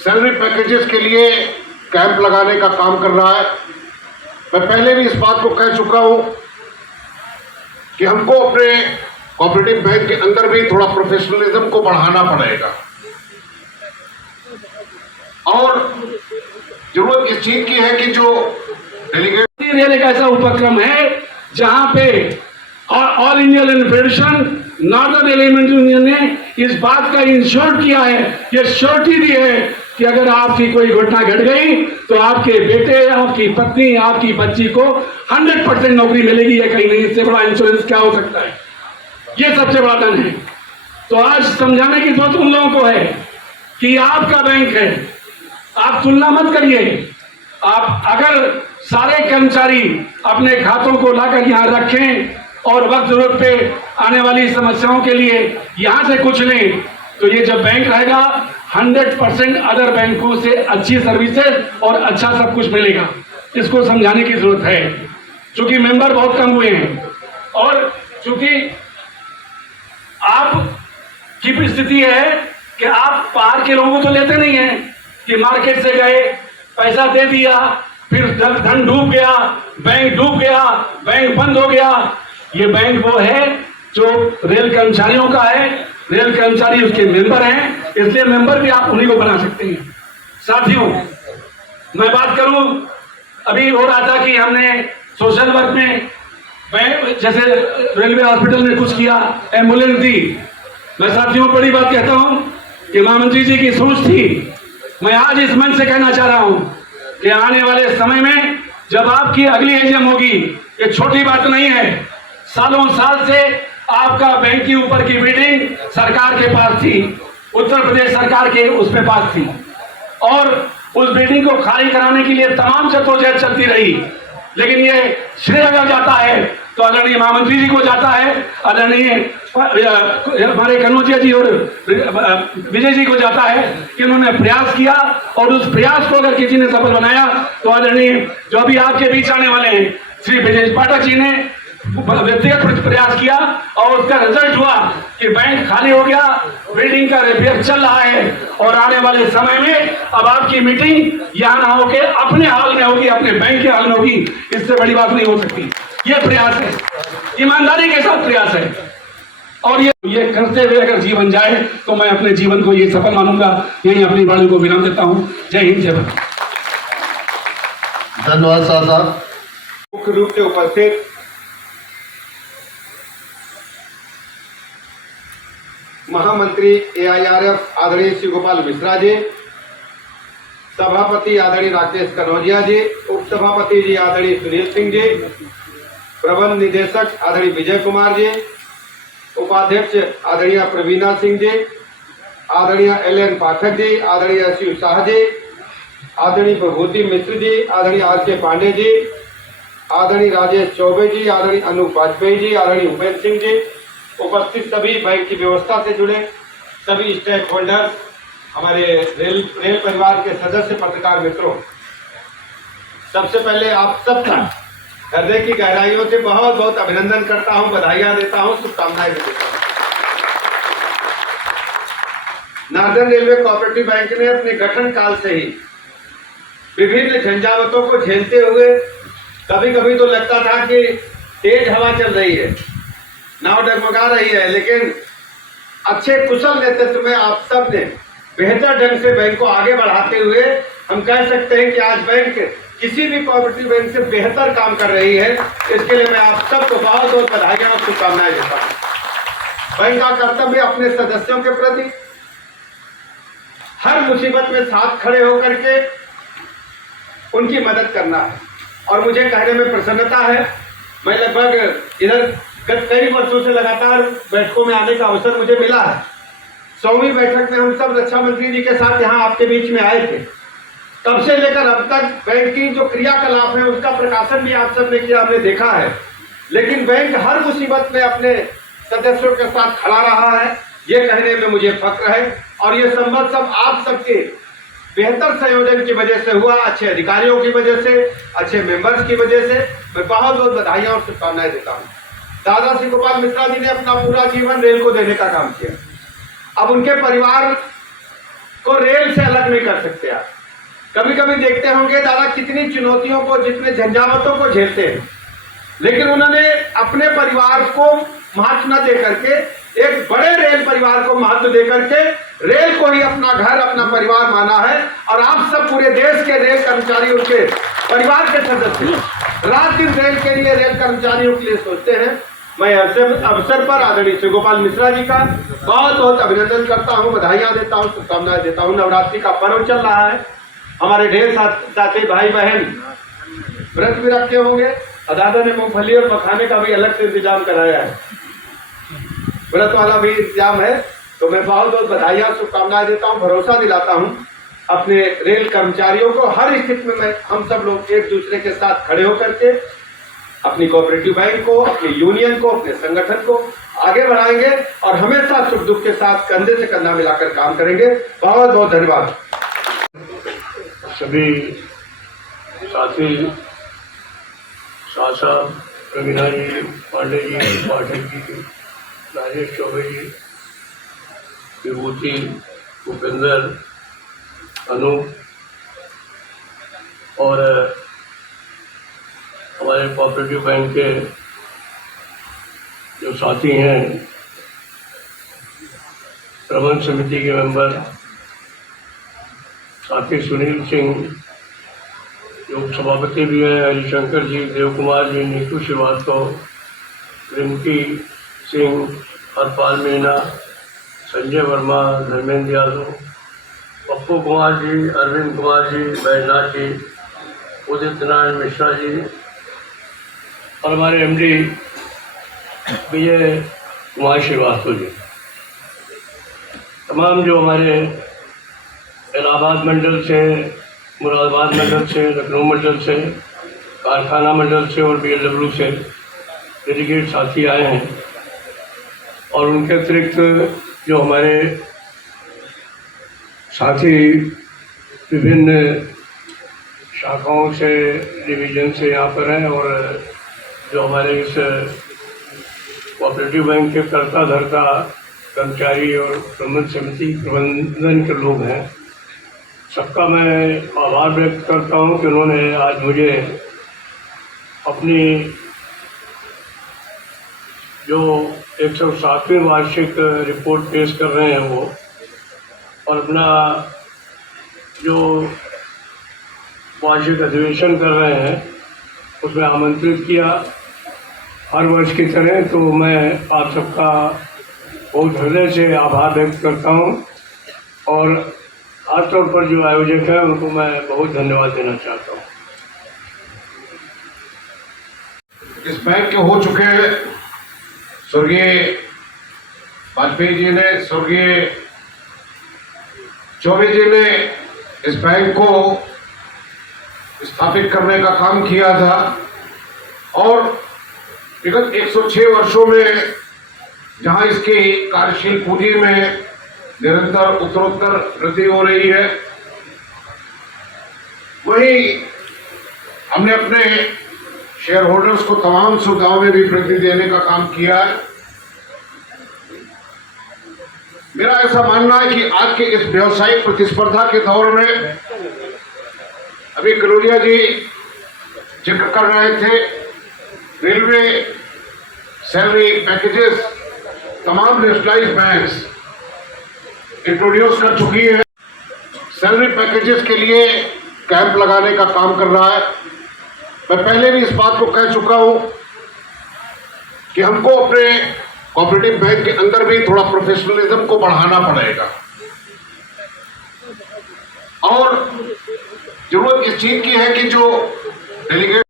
Salary packages के लिए camp लगाने का काम कर रहा है। मैं पहले भी इस बात को कह चुका हूं कि हमको अपने कोऑपरेटिव बैंक के अंदर भी थोड़ा प्रोफेशनलिज्म को बढ़ाना पड़ेगा और जरूरत इस चीज की है कि जो डेलीगेट रेल एक ऐसा उपक्रम है जहां पे all India rail federation northern element union ने इस बात का इंश्योर किया है, ये श्योरिटी दी है कि अगर आपकी कोई घटना घट गई तो आपके बेटे, आपकी पत्नी, आपकी बच्ची को 100% नौकरी मिलेगी या कहीं नहीं। इससे बड़ा इंश्योरेंस क्या हो सकता है? ये सबसे बड़ा धन है। तो आज समझाने की जरूरत उन लोगों को है कि आपका बैंक है, आप तुलना मत करिए। आप अगर सारे कर्मचारी अपने खातों को लाकर यहाँ रखें और वक्त जरूरत पे आने वाली समस्याओं के लिए यहाँ से कुछ लें, तो ये जब बैंक रहेगा 100% अदर बैंकों से अच्छी सर्विसेज और अच्छा सब कुछ मिलेगा। इसको समझाने की जरूरत है। चूंकि मेंबर बहुत कम हुए हैं और चूंकि आप की स्थिति है कि आप बाहर के लोगों को तो लेते नहीं हैं कि मार्केट से गए, पैसा दे दिया, फिर धन डूब गया, बैंक डूब गया, बैंक बंद हो गया। ये बैंक वो है जो रेल कर्मचारियों का है, रेल कर्मचारी उसके मेंबर हैं, इसलिए मेंबर भी आप उन्हीं को बना सकते हैं। साथियों, मैं बात करूं, अभी हो रहा था कि हमने सोशल वर्क में जैसे रेलवे हॉस्पिटल में कुछ किया, एम्बुलेंस दी। मैं साथियों बड़ी बात कहता हूं कि महामंत्री जी की सोच थी। मैं आज इस मंच से कहना चाह रहा हूं कि आने वाले समय में जब आपकी अगली एजीएम होगी, ये छोटी बात नहीं है। सालों साल से आपका बैंक के ऊपर की बिल्डिंग सरकार के पास थी, उत्तर प्रदेश सरकार के उसमें पास थी और उस बिल्डिंग को खाली कराने के लिए तमाम जद्दोजहद चलती रही। लेकिन ये श्रेय अगर जाता है तो आदरणीय महामंत्री जी को जाता है, आदरणीय हमारे कन्नौजिया जी और विजय जी को जाता है कि उन्होंने प्रयास किया और उस प्रयास को अगर किसी ने सफल बनाया तो आदरणीय जो अभी आपके बीच आने वाले हैं श्री विजय पाठक जी ने व्यक्तिगत प्रयास किया और उसका रिजल्ट हुआ कि बैंक खाली हो गया, बिल्डिंग का रिपेयर चल रहा है और आने वाले समय में अब आपकी मीटिंग यहाँ ना होके अपने हाल में होगी, अपने बैंक के हाल में होगी। इससे बड़ी बात नहीं हो सकती। ये प्रयास है, ईमानदारी के साथ प्रयास है और ये करते हुए अगर जीवन जाए तो मैं अपने जीवन को ये सफल मानूंगा। यही अपनी वाणी को विराम देता हूँ। जय हिंद, जय भारत। धन्यवाद साहब। मुख्य रूप से उपस्थित महामंत्री AIRF आदरणीय श्री गोपाल मिश्रा जी, सभापति आदरणीय राकेश कन्नौजिया जी, उप सभापति जी आदरणीय सुनील सिंह जी, प्रबंध निदेशक आदरणीय विजय कुमार जी, उपाध्यक्ष आदरणीय प्रवीणा सिंह जी, आदरणीय LN पाठक जी, आदरणीय शिव शाह जी, आदरणीय प्रभूति मिश्र जी, आदरणीय RK पांडे जी, आदरणीय राजेश चौबे जी, आदरणीय अनूप वाजपेयी जी, आदरणीय उपेंद्र सिंह जी, उपस्थित सभी बैंक की व्यवस्था से जुड़े सभी स्टेक होल्डर, हमारे रेल परिवार के सदस्य, पत्रकार मित्रों, सबसे पहले आप सबका हृदय की गहराइयों से बहुत बहुत अभिनंदन करता हूं, बधाइयां देता हूं, शुभकामनाएं देता हूं। नॉर्दर्न रेलवे कोऑपरेटिव बैंक ने अपने गठन काल से ही विभिन्न झंझावतों को झेलते हुए, कभी कभी तो लगता था कि तेज हवा चल रही है, नाव डगमगा रही है, लेकिन अच्छे कुशल नेतृत्व में आप सब ने बेहतर ढंग से बैंक को आगे बढ़ाते हुए हम कह सकते हैं कि आज बैंक किसी भी कोऑपरेटिव बैंक से बेहतर काम कर रही है। इसके लिए मैं आप सबको बहुत बहुत बधाइयां और शुभकामनाएं देता हूं। बैंक का कर्तव्य अपने सदस्यों के प्रति हर मुसीबत में साथ खड़े होकर के उनकी मदद करना है और मुझे कहने में प्रसन्नता है, मैं लगभग इधर गत कई वर्षों से लगातार बैठकों में आने का अवसर मुझे मिला है। 100वीं बैठक में हम सब रक्षा मंत्री जी के साथ यहाँ आपके बीच में आए थे। तब से लेकर अब तक बैंक की जो क्रियाकलाप है उसका प्रकाशन भी आप सब ने किया, हमने देखा है। लेकिन बैंक हर मुसीबत में अपने सदस्यों के साथ खड़ा रहा है, ये कहने में मुझे फक्र है और ये संबंध सब आप सबके बेहतर संयोजन की वजह से हुआ, अच्छे अधिकारियों की वजह से, अच्छे मेंबर्स की वजह से। मैं बहुत बहुत बधाइयां और शुभकामनाएं देता हूं। दादा श्री गोपाल मिश्रा जी ने अपना पूरा जीवन रेल को देने का काम किया। अब उनके परिवार को रेल से अलग नहीं कर सकते आप। कभी कभी देखते होंगे दादा कितनी चुनौतियों को, जितने झंझावतों को झेलते हैं, लेकिन उन्होंने अपने परिवार को महत्व न दे करके, एक बड़े रेल परिवार को महत्व दे करके रेल को ही अपना घर, अपना परिवार माना है। और आप सब पूरे देश के रेल कर्मचारी उनके परिवार के सदस्य रात दिन रेल के लिए, रेल कर्मचारियों के लिए सोचते हैं। मैं अवसर पर आदरणीय श्री गोपाल मिश्रा जी का बहुत बहुत अभिनंदन करता हूं, बधाइयां देता हूं, शुभकामनाएं देता हूं। नवरात्रि का पर्व चल रहा है, हमारे ढेर साथी भाई बहन व्रत भी रखे होंगे और दादा ने मूंगफली और मखाने का भी अलग से इंतजाम कराया है, व्रत वाला भी इंतजाम है। तो मैं बहुत बहुत बधाइयां, शुभकामनाएं देता हूं, भरोसा दिलाता हूं अपने रेल कर्मचारियों को। हर स्थिति में मैं हम सब लोग एक दूसरे के साथ खड़े होकर के अपनी कोऑपरेटिव बैंक को, अपनी यूनियन को, अपने संगठन को आगे बढ़ाएंगे और हमेशा सुख दुख के साथ कंधे से कंधा मिलाकर काम करेंगे। बहुत बहुत धन्यवाद। सभी साथी साहब, प्रवीणा जी, पांडे जी, पाठक जी, राजेश चौबे जी, विभूति, भूपेंद्र, अनूप और हमारे कोऑपरेटिव बैंक के जो साथी हैं, प्रबंध समिति के मेंबर साथी सुनील सिंह, जो सभापति भी हैं, हरिशंकर जी, देव कुमार जी, नीतू श्रीवास्तव, रिंकी सिंह, हरपाल मीना, संजय वर्मा, धर्मेंद्र यादव, पप्पू कुमार जी, अरविंद कुमार जी, बैजनाथ जी, उदित नारायण मिश्रा जी और हमारे एमडी विजय कुमार श्रीवास्तव जी, तमाम जो हमारे इलाहाबाद मंडल से, मुरादाबाद मंडल से, लखनऊ मंडल से, कारखाना मंडल से और BLW से डेलीगेट साथी आए हैं। और उनके अतिरिक्त जो हमारे साथी विभिन्न शाखाओं से, डिवीजन से यहाँ पर हैं और जो हमारे इस कोऑपरेटिव बैंक के कर्ता धर्ता कर्मचारी और प्रबंध समिति प्रबंधन के लोग हैं, सबका मैं आभार व्यक्त करता हूं कि उन्होंने आज मुझे अपनी जो 107वीं वार्षिक रिपोर्ट पेश कर रहे हैं वो, और अपना जो वार्षिक अधिवेशन कर रहे हैं उसमें आमंत्रित किया हर वर्ष की तरह। तो मैं आप सबका बहुत हृदय से आभार व्यक्त करता हूं और खासतौर पर जो आयोजक है उनको मैं बहुत धन्यवाद देना चाहता हूं। इस बैंक के हो चुके स्वर्गीय वाजपेयी जी ने, स्वर्गीय चौबे जी ने इस बैंक को स्थापित करने का काम किया था और विगत 106 वर्षों में जहां इसकी कार्यशील पूंजी में निरंतर उत्तरोत्तर वृद्धि हो रही है, वहीं हमने अपने शेयर होल्डर्स को तमाम सुविधाओं में भी वृद्धि देने का काम किया है। मेरा ऐसा मानना है कि आज के इस व्यावसायिक प्रतिस्पर्धा के दौर में, अभी कलोरिया जी जिक्र कर रहे थे, रेलवे सैलरी पैकेजेस तमाम नेशनलाइज बैंक्स इंट्रोड्यूस कर चुकी है। सैलरी पैकेजेस के लिए कैंप लगाने का काम कर रहा है। मैं पहले भी इस बात को कह चुका हूं कि हमको अपने कोऑपरेटिव बैंक के अंदर भी थोड़ा प्रोफेशनलिज्म को बढ़ाना पड़ेगा और जरूरत इस चीज की है कि जो डेलीगेट